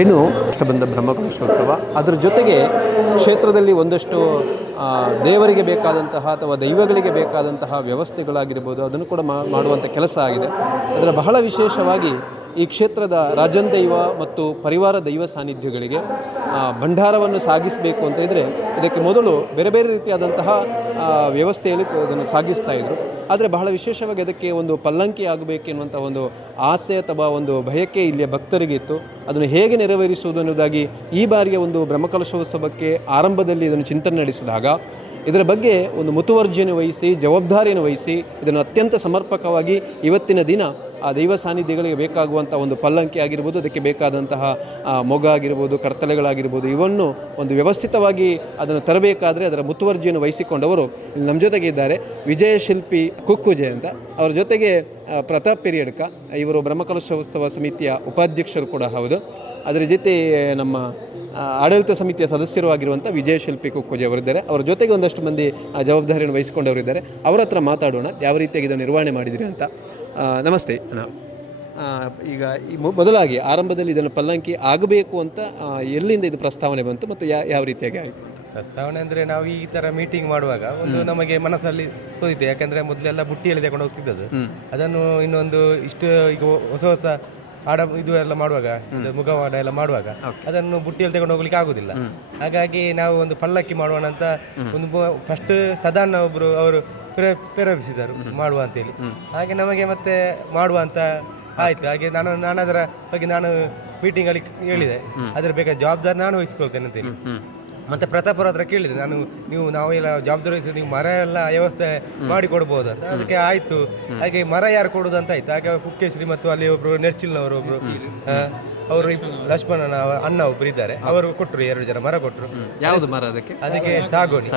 ಇನ್ನು ಬಂದ ಬ್ರಹ್ಮಕಲಶೋತ್ಸವ ಅದರ ಜೊತೆಗೆ ಕ್ಷೇತ್ರದಲ್ಲಿ ಒಂದಷ್ಟು ದೇವರಿಗೆ ಬೇಕಾದಂತಹ ಅಥವಾ ದೈವಗಳಿಗೆ ಬೇಕಾದಂತಹ ವ್ಯವಸ್ಥೆಗಳಾಗಿರ್ಬೋದು ಅದನ್ನು ಕೂಡ ಮಾಡುವಂಥ ಕೆಲಸ ಆಗಿದೆ. ಅದರ ಬಹಳ ವಿಶೇಷವಾಗಿ ಈ ಕ್ಷೇತ್ರದ ರಾಜನ್ ದೈವ ಮತ್ತು ಪರಿವಾರ ದೈವ ಸಾನ್ನಿಧ್ಯಗಳಿಗೆ ಭಂಡಾರವನ್ನು ಸಾಗಿಸಬೇಕು ಅಂತ ಇದ್ದರೆ ಇದಕ್ಕೆ ಮೊದಲು ಬೇರೆ ಬೇರೆ ರೀತಿಯಾದಂತಹ ವ್ಯವಸ್ಥೆಯಲ್ಲಿ ಅದನ್ನು ಸಾಗಿಸ್ತಾ ಇದ್ದರು. ಆದರೆ ಬಹಳ ವಿಶೇಷವಾಗಿ ಅದಕ್ಕೆ ಒಂದು ಪಲ್ಲಂಕಿ ಆಗಬೇಕೆನ್ನುವಂಥ ಒಂದು ಆಸೆ ಅಥವಾ ಒಂದು ಬಯಕೆ ಇಲ್ಲಿಯ ಭಕ್ತರಿಗಿತ್ತು. ಅದನ್ನು ಹೇಗೆ ನೆರವೇರಿಸುವುದು ಅನ್ನೋದಾಗಿ ಈ ಬಾರಿಯ ಒಂದು ಬ್ರಹ್ಮಕಲಶೋತ್ಸವಕ್ಕೆ ಆರಂಭದಲ್ಲಿ ಇದನ್ನು ಚಿಂತನೆ ನಡೆಸಿದಾಗ ಇದರ ಬಗ್ಗೆ ಒಂದು ಮುತುವರ್ಜಿಯನ್ನು ವಹಿಸಿ ಜವಾಬ್ದಾರಿಯನ್ನು ವಹಿಸಿ ಇದನ್ನು ಅತ್ಯಂತ ಸಮರ್ಪಕವಾಗಿ ಇವತ್ತಿನ ದಿನ ಆ ದೈವ ಸಾನ್ನಿಧ್ಯಗಳಿಗೆ ಬೇಕಾಗುವಂಥ ಒಂದು ಪಲ್ಲಂಕಿ ಆಗಿರ್ಬೋದು, ಅದಕ್ಕೆ ಬೇಕಾದಂತಹ ಮೊಗ ಆಗಿರ್ಬೋದು, ಕರ್ತಲೆಗಳಾಗಿರ್ಬೋದು, ಇವನ್ನು ಒಂದು ವ್ಯವಸ್ಥಿತವಾಗಿ ಅದನ್ನು ತರಬೇಕಾದರೆ ಅದರ ಮುತುವರ್ಜಿಯನ್ನು ವಹಿಸಿಕೊಂಡವರು ಇಲ್ಲಿ ನಮ್ಮ ಜೊತೆಗೆ ಇದ್ದಾರೆ. ವಿಜಯಶಿಲ್ಪಿ ಕುಕ್ಕುಜೆ ಅಂತ, ಅವರ ಜೊತೆಗೆ ಪ್ರತಾಪ್ ಪೆರಿಯಡ್ಕ, ಇವರು ಬ್ರಹ್ಮಕಲಶೋತ್ಸವ ಸಮಿತಿಯ ಉಪಾಧ್ಯಕ್ಷರು ಕೂಡ ಹೌದು. ಅದರ ಜೊತೆ ನಮ್ಮ ಆಡಳಿತ ಸಮಿತಿಯ ಸದಸ್ಯರು ಆಗಿರುವಂಥ ವಿಜಯಶಿಲ್ಪಿ ಕುಕ್ಕುಜೆ ಅವರಿದ್ದಾರೆ. ಅವರ ಜೊತೆಗೆ ಒಂದಷ್ಟು ಮಂದಿ ಜವಾಬ್ದಾರಿಯನ್ನು ವಹಿಸಿಕೊಂಡವರಿದ್ದಾರೆ. ಅವರ ಹತ್ರ ಮಾತಾಡೋಣ ಯಾವ ರೀತಿಯಾಗಿ ಇದನ್ನು ನಿರ್ವಹಣೆ ಮಾಡಿದಿರಿ ಅಂತ. ನಮಸ್ತೆ ಅಣ್ಣ. ಈಗ ಮೊದಲಾಗಿ ಆರಂಭದಲ್ಲಿ ಇದನ್ನು ಪಲ್ಲಂಕಿ ಆಗಬೇಕು ಅಂತ ಎಲ್ಲಿಂದ ಇದು ಪ್ರಸ್ತಾವನೆ ಬಂತು ಮತ್ತು ಯಾವ ರೀತಿಯಾಗಿ ಆಯಿತು? ಪ್ರಸ್ತಾವನೆ ಅಂದರೆ ನಾವು ಈ ಥರ ಮೀಟಿಂಗ್ ಮಾಡುವಾಗ ಒಂದು ನಮಗೆ ಮನಸ್ಸಲ್ಲಿ ತೋರಿತು. ಯಾಕೆಂದರೆ ಮೊದಲೆಲ್ಲ ಬುಟ್ಟಿಯಲ್ಲಿ ತಗೊಂಡು ಹೋಗ್ತಿದ್ದದ್ದು, ಅದನ್ನು ಇನ್ನೊಂದು ಇಷ್ಟು ಈಗ ಹೊಸ ಹೊಸ ಇದು ಎಲ್ಲ ಮಾಡುವಾಗ, ಮುಖವಾಡ ಎಲ್ಲ ಮಾಡುವಾಗ ಅದನ್ನು ಬುಟ್ಟಿಯಲ್ಲಿ ತಗೊಂಡು ಹೋಗ್ಲಿಕ್ಕೆ ಆಗುದಿಲ್ಲ. ಹಾಗಾಗಿ ನಾವು ಒಂದು ಪಲ್ಲಕ್ಕಿ ಮಾಡುವ ಅಂತ ಒಂದು ಫಸ್ಟ್ ಸದಾನ್ ಒಬ್ರು ಅವರು ಪ್ರೇರೇಪಿಸಿದರು ಮಾಡುವ ಅಂತೇಳಿ. ಹಾಗೆ ನಮಗೆ ಮತ್ತೆ ಮಾಡುವ ಅಂತ ಆಯ್ತು. ಹಾಗೆ ನಾನು ಅದರ ಬಗ್ಗೆ ಮೀಟಿಂಗ್ ಅಲ್ಲಿ ಹೇಳಿದೆ, ಅದರ ಬೇಕಾದ ಜವಾಬ್ದಾರಿ ನಾನು ವಹಿಸ್ಕೊಳ್ತೇನೆ ಅಂತೇಳಿ. ಮತ್ತೆ ಪ್ರತಾಪ್ ಅವ್ರ ಹತ್ರ ಕೇಳಿದೆ, ನಾವೆಲ್ಲ ಜವಾಬ್ದಾರಿ ವಹಿಸಿದ್ರೆ ನೀವು ಮರ ಎಲ್ಲ ವ್ಯವಸ್ಥೆ ಮಾಡಿಕೊಡ್ಬೋದು ಅಂತ. ಅದಕ್ಕೆ ಆಯ್ತು. ಹಾಗೆ ಮರ ಯಾರು ಕೊಡುದು ಅಂತ ಆಯ್ತು. ಹಾಗೆ ಕುಕ್ಕೇಶ್ರೀ ಮತ್ತು ಅಲ್ಲಿ ಒಬ್ರು ನೆರ್ಚಿಲ್ನವರು ಒಬ್ರು ಅವರು ಲಕ್ಷ್ಮಣನ ಅಣ್ಣ ಒಬ್ರು ಇದ್ದಾರೆ, ಅವರು ಕೊಟ್ಟರು 2 ಜನ ಮರ ಕೊಟ್ಟರು. ಯಾವುದು ಮರ? ಅದಕ್ಕೆ ಸಾಗೋಣಿ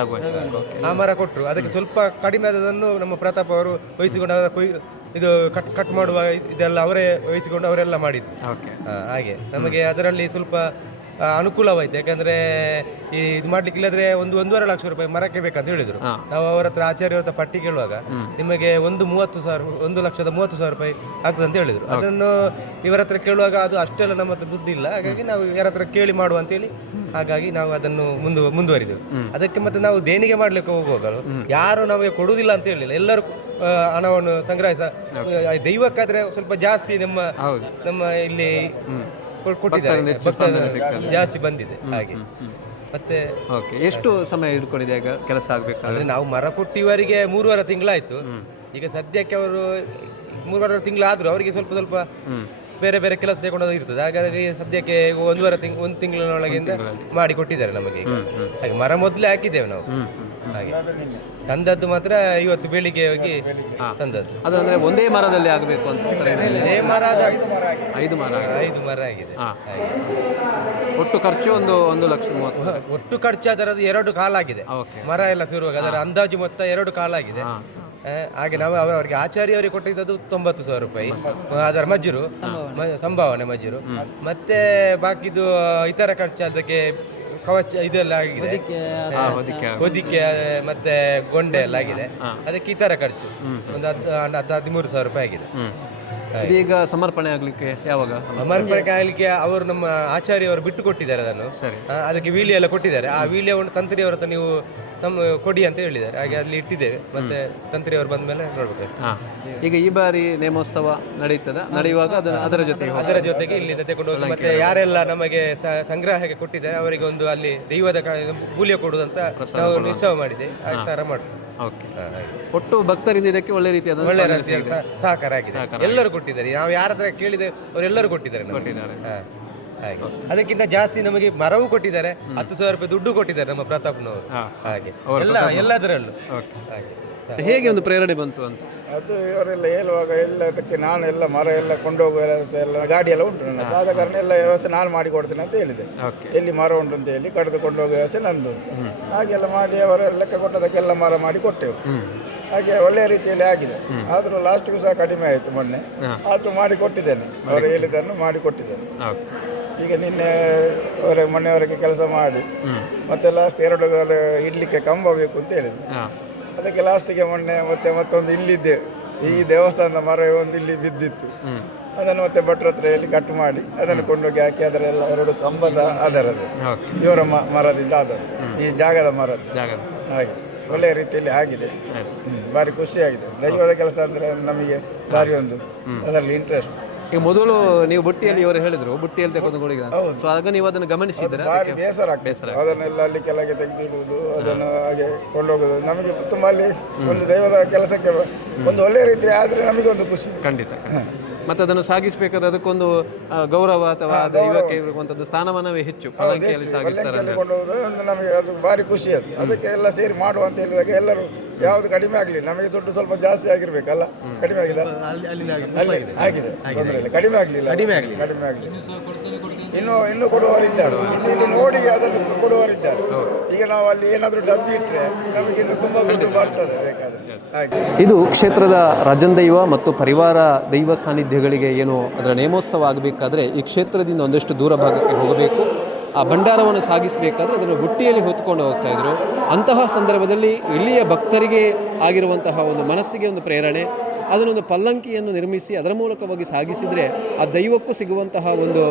ಆ ಮರ ಕೊಟ್ಟರು. ಅದಕ್ಕೆ ಸ್ವಲ್ಪ ಕಡಿಮೆ ಆದದನ್ನು ನಮ್ಮ ಪ್ರತಾಪ್ ಅವರು ವಹಿಸಿಕೊಂಡು ಇದು ಕಟ್ ಮಾಡುವ ಇದೆಲ್ಲ ಅವರೇ ವಹಿಸಿಕೊಂಡು ಅವರೆಲ್ಲ ಮಾಡಿದ್ರು. ಹಾಗೆ ನಮಗೆ ಅದರಲ್ಲಿ ಸ್ವಲ್ಪ ಅನುಕೂಲವಾಯ್ತು. ಯಾಕಂದ್ರೆ ಇದು ಮಾಡ್ಲಿಕ್ಕೆ ಇಲ್ಲದ್ರೆ 1.5 ಲಕ್ಷ ರೂಪಾಯಿ ಮರಕ್ಕೆ ಬೇಕಂತ ಹೇಳಿದ್ರು. ನಾವು ಅವರ ಹತ್ರ ಆಚಾರ್ಯ ಹತ್ರ ಪಟ್ಟಿ ಕೇಳುವಾಗ ನಿಮಗೆ 1,30,000 ರೂಪಾಯಿ ಆಗ್ತದೆ ಅಂತ ಹೇಳಿದ್ರು. ಅದನ್ನು ಇವರ ಹತ್ರ ಕೇಳುವಾಗ ಅದು ಅಷ್ಟೆಲ್ಲ ನಮ್ಮ ಹತ್ರ ದುಡ್ಡು ಇಲ್ಲ. ಹಾಗಾಗಿ ನಾವು ಯಾರ ಹತ್ರ ಕೇಳಿ ಮಾಡುವ ಅಂತೇಳಿ ಹಾಗಾಗಿ ನಾವು ಅದನ್ನು ಮುಂದುವರಿದೆವು. ಅದಕ್ಕೆ ಮತ್ತೆ ನಾವು ದೇಣಿಗೆ ಮಾಡ್ಲಿಕ್ಕೆ ಹೋಗುವಾಗ ಯಾರು ನಮಗೆ ಕೊಡುವುದಿಲ್ಲ ಅಂತ ಹೇಳಿಲ್ಲ, ಎಲ್ಲರೂ ಹಣವನ್ನು ಸಂಗ್ರಹಿಸ. ದೈವಕ್ಕಾದ್ರೆ ಸ್ವಲ್ಪ ಜಾಸ್ತಿ ನಮ್ಮ ಇಲ್ಲಿ ಕೊಟ್ಟಿದ್ದಾರೆ, ಜಾಸ್ತಿ ಬಂದಿದೆ. ಹಾಗೆ ಮತ್ತೆ ಎಷ್ಟು ಸಮಯ ಹಿಡ್ಕೊಂಡಿದೆ ಈಗ ಕೆಲಸ ಆಗಬೇಕಾದ್ರೆ? ನಾವು ಮರ ಕೊಟ್ಟಿವರಿಗೆ 3.5 ತಿಂಗಳಾಯ್ತು. ಈಗ ಸದ್ಯಕ್ಕೆ ಅವರು 3.5 ತಿಂಗಳಾದ್ರು ಅವರಿಗೆ ಸ್ವಲ್ಪ ಬೇರೆ ಬೇರೆ ಕೆಲಸ ತಗೊಂಡು ಇರ್ತದೆ. ಹಾಗಾಗಿ ಸದ್ಯಕ್ಕೆ 1 ತಿಂಗಳಿನೊಳಗಿಂದ ಮಾಡಿ ಕೊಟ್ಟಿದ್ದಾರೆ ನಮಗೆ. ಹಾಗೆ ಮರ ಮೊದಲೇ ಹಾಕಿದ್ದೇವೆ ನಾವು. ಹಾಗೆ ತಂದದ್ದು ಮಾತ್ರ ಇವತ್ತು ಬೆಳಿಗ್ಗೆ ಹೋಗಿ ತಂದದ್ದು. ಅದಂದ್ರೆ ಒಂದೇ ಮರದಲ್ಲಿ ಆಗಬೇಕು ಅಂತ? ಮರ 5 ಮರ ಆಗಿದೆ. ಒಟ್ಟು ಖರ್ಚು 1,30,000. ಒಟ್ಟು ಖರ್ಚು ಅದರದ್ದು 2 ಕಾಲಾಗಿದೆ. ಮರ ಎಲ್ಲ ಸೇರುವಾಗ ಅದರ ಅಂದಾಜು ಮೊತ್ತ 2 ಕಾಲಾಗಿದೆ. ಹಾಗೆ ನಾವು ಅವರಿಗೆ ಆಚಾರ್ಯವರಿಗೆ ಕೊಟ್ಟಿದ್ದದ್ದು 90,000 ರೂಪಾಯಿ ಅದರ ಮಜ್ಜೂರು, ಸಂಭಾವನೆ ಮಜ್ಜೂರು. ಮತ್ತೆ ಬಾಕಿದು ಇತರ ಖರ್ಚು ಅದಕ್ಕೆ ಕವಚ ಇದೆಲ್ಲ ಆಗಿದೆ, ಹೊದಿಕೆ ಮತ್ತೆ ಗೊಂಡೆ ಎಲ್ಲ ಆಗಿದೆ. ಅದಕ್ಕೆ ಇತರ ಖರ್ಚು ಒಂದು 13,000 ರೂಪಾಯಿ ಆಗಿದೆ. ಈಗ ಸಮರ್ಪಣೆ ಆಗ್ಲಿಕ್ಕೆ ಯಾವಾಗ? ಸಮರ್ಪಣೆ ಆಗ್ಲಿಕ್ಕೆ ಅವರು ನಮ್ಮ ಆಚಾರ್ಯವರು ಬಿಟ್ಟು ಕೊಟ್ಟಿದ್ದಾರೆ ಅದನ್ನು. ಅದಕ್ಕೆ ವೀಲಿ ಎಲ್ಲ ಕೊಟ್ಟಿದ್ದಾರೆ. ಆ ವೀಲಿಯ ಒಂದು ತಂತ್ರಿಯವರ ಹತ್ರ ನೀವು ಕೊಡಿ ಅಂತ ಹೇಳಿದ್ದಾರೆ. ಹಾಗೆ ಅಲ್ಲಿ ಇಟ್ಟಿದ್ದೇವೆ. ಮತ್ತೆ ತಂತ್ರಿಯವರು ಬಂದ ಮೇಲೆ ನೋಡ್ಬೇಕು. ಈಗ ಈ ಬಾರಿ ನೇಮೋತ್ಸವ ನಡೆಯುವಾಗ ಅದರ ಜೊತೆಗೆ ಇಲ್ಲಿಂದ ತಗೊಂಡು ಹೋಗಿ ಮತ್ತೆ ಯಾರೆಲ್ಲ ನಮಗೆ ಸಂಗ್ರಹಕ್ಕೆ ಕೊಟ್ಟಿದ್ದಾರೆ ಅವರಿಗೆ ಒಂದು ಅಲ್ಲಿ ದೈವದ ಮೂಲ್ಯ ಕೊಡುವುದಂತ ನಾವು ನಿಶ್ಚಯ ಮಾಡಿದೆ. ಆ ಥರ ಮಾಡ್ತೀವಿ. ಒಟ್ಟು ಭಕ್ತರಿಂದ ಇದಕ್ಕೆ ಒಳ್ಳೆ ರೀತಿಯಾದ ಸಹಕಾರ ಆಗಿದೆ. ಎಲ್ಲರೂ ಕೊಟ್ಟಿದ್ದಾರೆ. ನಾವು ಯಾರ ಹತ್ರ ಕೇಳಿದೆ ಅವರೆಲ್ಲರೂ ಕೊಟ್ಟಿದ್ದಾರೆ. ಅದಕ್ಕಿಂತ ಜಾಸ್ತಿ ನಮಗೆ ಮರವು ಕೊಟ್ಟಿದ್ದಾರೆ, 10,000 ರೂಪಾಯಿ ದುಡ್ಡು ಕೊಟ್ಟಿದ್ದಾರೆ ನಮ್ಮ ಪ್ರತಾಪ್ನವರು. ಹಾಗೆ ಎಲ್ಲದರಲ್ಲೂ. ಹೇಗೆ ಒಂದು ಪ್ರೇರಣೆ ಬಂತು ಅಂತ? ಅದು ಇವರೆಲ್ಲ ಹೇಳುವಾಗ ಎಲ್ಲದಕ್ಕೆ ನಾನು ಎಲ್ಲ ಮರ ಎಲ್ಲ ಕೊಂಡೋಗುವ ವ್ಯವಸ್ಥೆ ಎಲ್ಲ ಗಾಡಿ ಎಲ್ಲ ಉಂಟು ನನ್ನ, ಆದ ಕಾರಣ ಎಲ್ಲ ವ್ಯವಸ್ಥೆ ನಾನು ಮಾಡಿಕೊಡ್ತೇನೆ ಅಂತ ಹೇಳಿದೆ. ಎಲ್ಲಿ ಮರ ಉಂಟು ಅಂತ ಹೇಳಿ ಕಡಿದುಕೊಂಡು ಹೋಗುವ ವ್ಯವಸ್ಥೆ ನಂದು. ಹಾಗೆಲ್ಲ ಮಾಡಿ ಅವರ ಲೆಕ್ಕ ಕೊಟ್ಟದಕ್ಕೆಲ್ಲ ಮರ ಮಾಡಿ ಕೊಟ್ಟೆವು. ಹಾಗೆ ಒಳ್ಳೆಯ ರೀತಿಯಲ್ಲಿ ಆಗಿದೆ. ಆದರೂ ಲಾಸ್ಟಿಗೂ ಸಹ ಕಡಿಮೆ ಆಯಿತು ಮೊನ್ನೆ. ಆದರೂ ಮಾಡಿ ಕೊಟ್ಟಿದ್ದೇನೆ, ಅವರು ಹೇಳಿದ್ದನ್ನು ಮಾಡಿ ಕೊಟ್ಟಿದ್ದೇನೆ. ಈಗ ನಿನ್ನೆ ಮೊನ್ನೆವರೆಗೆ ಕೆಲಸ ಮಾಡಿ ಮತ್ತೆ ಲಾಸ್ಟ್ 2 ಇಡ್ಲಿಕ್ಕೆ ಕಂಬ ಬೇಕು ಅಂತ ಹೇಳಿದ್ರು. ಅದಕ್ಕೆ ಲಾಸ್ಟಿಗೆ ಮೊನ್ನೆ ಮತ್ತೊಂದು ಇಲ್ಲಿದ್ದೆ ಈ ದೇವಸ್ಥಾನದ ಮರ ಒಂದು ಇಲ್ಲಿ ಬಿದ್ದಿತ್ತು. ಅದನ್ನು ಮತ್ತೆ ಭಟ್ರ ಹತ್ರ ಹೇಳಿ ಕಟ್ ಮಾಡಿ ಅದನ್ನು ಕೊಂಡೋಗಿ ಹಾಕಿ ಅದರೆಲ್ಲ 2 ಕಂಬ ಸಹ ಅದರದ್ದು ಇವರ ಮರದಿಂದ ಆದದ್ದು, ಈ ಜಾಗದ ಮರದ್ದು. ಹಾಗೆ ಒಳ್ಳೆಯ ರೀತಿಯಲ್ಲಿ ಆಗಿದೆ. ಭಾರಿ ಖುಷಿಯಾಗಿದೆ. ದೈವದ ಕೆಲಸ ಅಂದರೆ ನಮಗೆ ಭಾರಿ ಒಂದು ಅದರಲ್ಲಿ ಇಂಟ್ರೆಸ್ಟ್. ಈಗ ಮೊದಲು ನೀವು ಬುಟ್ಟಿಯಲ್ಲಿ ಇವರು ಹೇಳಿದ್ರು ಬುಟ್ಟಿಯಲ್ಲಿ ತೆಗೆದುಕೊಳ್ಳಿ, ಸೊ ಆಗ ನೀವು ಅದನ್ನು ಗಮನಿಸಿದ್ರೆ ಭಾರಿ ಬೇಸರ ಆಗ್ತದೆ. ಅದನ್ನೆಲ್ಲ ಅಲ್ಲಿ ಕೆಳಗೆ ತೆಗೆದಿಡುವುದು, ಅದನ್ನು ಹಾಗೆ ಕೊಂಡೋಗೋದು ನಮಗೆ ತುಂಬ ಅಲ್ಲಿ ಒಂದು ದೈವದ ಕೆಲಸಕ್ಕೆ ಒಂದು ಒಳ್ಳೆಯ ರೀತಿ ಆದರೆ ನಮಗೆ ಒಂದು ಖುಷಿ. ಖಂಡಿತ. ಮತ್ತು ಅದನ್ನು ಸಾಗಿಸಬೇಕಾದ್ರೆ ಅದಕ್ಕೊಂದು ಗೌರವ ಅಥವಾ ದೈವಕ್ಕೆ ಇರುವಂಥದ್ದು ಸ್ಥಾನಮಾನವೇ ಹೆಚ್ಚು. ಪಲ್ಲಕ್ಕಿಯಲ್ಲಿ ಸಾಗಿಸ್ತಾರೆ ನಮಗೆ ಅದು ಭಾರಿ ಖುಷಿ. ಅದು ಅದಕ್ಕೆ ಎಲ್ಲ ಸೇರಿ ಮಾಡುವ ಅಂತ ಹೇಳಿದಾಗ ಎಲ್ಲರೂ ಯಾವುದು ಕಡಿಮೆ ಆಗಲಿ, ನಮಗೆ ದುಡ್ಡು ಸ್ವಲ್ಪ ಜಾಸ್ತಿ ಆಗಿರ್ಬೇಕಲ್ಲ. ಕಡಿಮೆ ಆಗಿದೆ, ಆಗಿದೆ, ಕಡಿಮೆ ಆಗಲಿಲ್ಲ, ಕಡಿಮೆ ಆಗಲಿ. ಇನ್ನು ಕೊಡುವವರಿದ್ದಾರೆ, ಇಲ್ಲಿ ನೋಡಿ ಅದನ್ನು ಕೊಡುವವರಿದ್ದಾರೆ. ಈಗ ನಾವು ಅಲ್ಲಿ ಏನಾದರೂ ಡಬ್ಬಿ ಇಟ್ಟರೆ ನಮಗೆ ಇನ್ನು ತುಂಬ ದುಡ್ಡು ಬರ್ತದೆ ಬೇಕಾದ್ರೆ. ಇದು ಕ್ಷೇತ್ರದ ರಾಜಂದೈವ ಮತ್ತು ಪರಿವಾರ ದೈವ ಸಾನ್ನಿಧ್ಯಗಳಿಗೆ ಏನು ಅದರ ನೇಮೋತ್ಸವ ಆಗಬೇಕಾದ್ರೆ ಈ ಕ್ಷೇತ್ರದಿಂದ ಒಂದಷ್ಟು ದೂರ ಭಾಗಕ್ಕೆ ಹೋಗಬೇಕು. ಆ ಭಂಡಾರವನ್ನು ಸಾಗಿಸಬೇಕಾದ್ರೆ ಅದನ್ನು ಬುಟ್ಟಿಯಲ್ಲಿ ಹೊತ್ಕೊಂಡು ಹೋಗ್ತಾ ಇದ್ರು. ಅಂತಹ ಸಂದರ್ಭದಲ್ಲಿ ಇಲ್ಲಿಯ ಭಕ್ತರಿಗೆ ಆಗಿರುವಂತಹ ಒಂದು ಮನಸ್ಸಿಗೆ ಒಂದು ಪ್ರೇರಣೆ, ಅದನ್ನೊಂದು ಪಲ್ಲಂಕಿಯನ್ನು ನಿರ್ಮಿಸಿ ಅದರ ಮೂಲಕವಾಗಿ ಸಾಗಿಸಿದರೆ ಆ ದೈವಕ್ಕೂ ಸಿಗುವಂತಹ ಒಂದು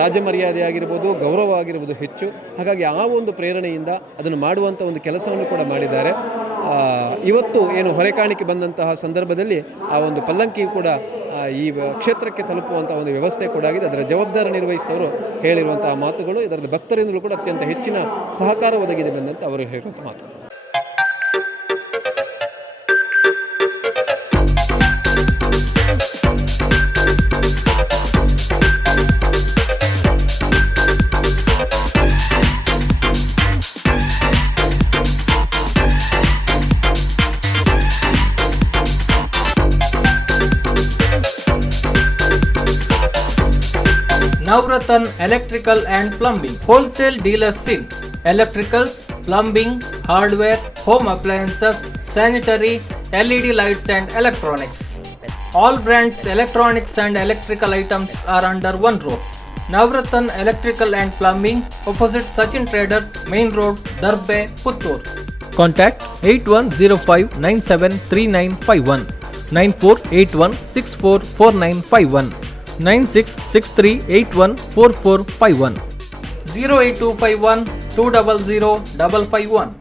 ರಾಜಮರ್ಯಾದೆ ಆಗಿರ್ಬೋದು, ಗೌರವ ಆಗಿರ್ಬೋದು ಹೆಚ್ಚು. ಹಾಗಾಗಿ ಆ ಒಂದು ಪ್ರೇರಣೆಯಿಂದ ಅದನ್ನು ಮಾಡುವಂಥ ಒಂದು ಕೆಲಸವನ್ನು ಕೂಡ ಮಾಡಿದ್ದಾರೆ. ಇವತ್ತು ಏನು ಹೊರೆಕಾಣಿಕೆ ಬಂದಂತಹ ಸಂದರ್ಭದಲ್ಲಿ ಆ ಒಂದು ಪಲ್ಲಂಕಿ ಕೂಡ ಈ ಕ್ಷೇತ್ರಕ್ಕೆ ತಲುಪುವಂಥ ಒಂದು ವ್ಯವಸ್ಥೆ ಕೂಡ ಆಗಿದೆ. ಅದರ ಜವಾಬ್ದಾರಿ ನಿರ್ವಹಿಸಿದವರು ಹೇಳಿರುವಂತಹ ಮಾತುಗಳು, ಇದರಲ್ಲಿ ಭಕ್ತರಿಂದಲೂ ಕೂಡ ಅತ್ಯಂತ ಹೆಚ್ಚಿನ ಸಹಕಾರ ಒದಗಿದೆ ಬಂದಂತ ಅವರು ಹೇಳಿರುವಂಥ ಮಾತು. Navratan Electrical and Plumbing Wholesale Dealers in Electricals, Plumbing, Hardware, Home Appliances, Sanitary, LED Lights and Electronics. All brands electronics and electrical items are under one roof. Navratan Electrical and Plumbing, opposite Sachin Traders, Main Road, Darbe, Puttur. Contact 8105973951, 9481644951, 9663814451, 08251 200 551.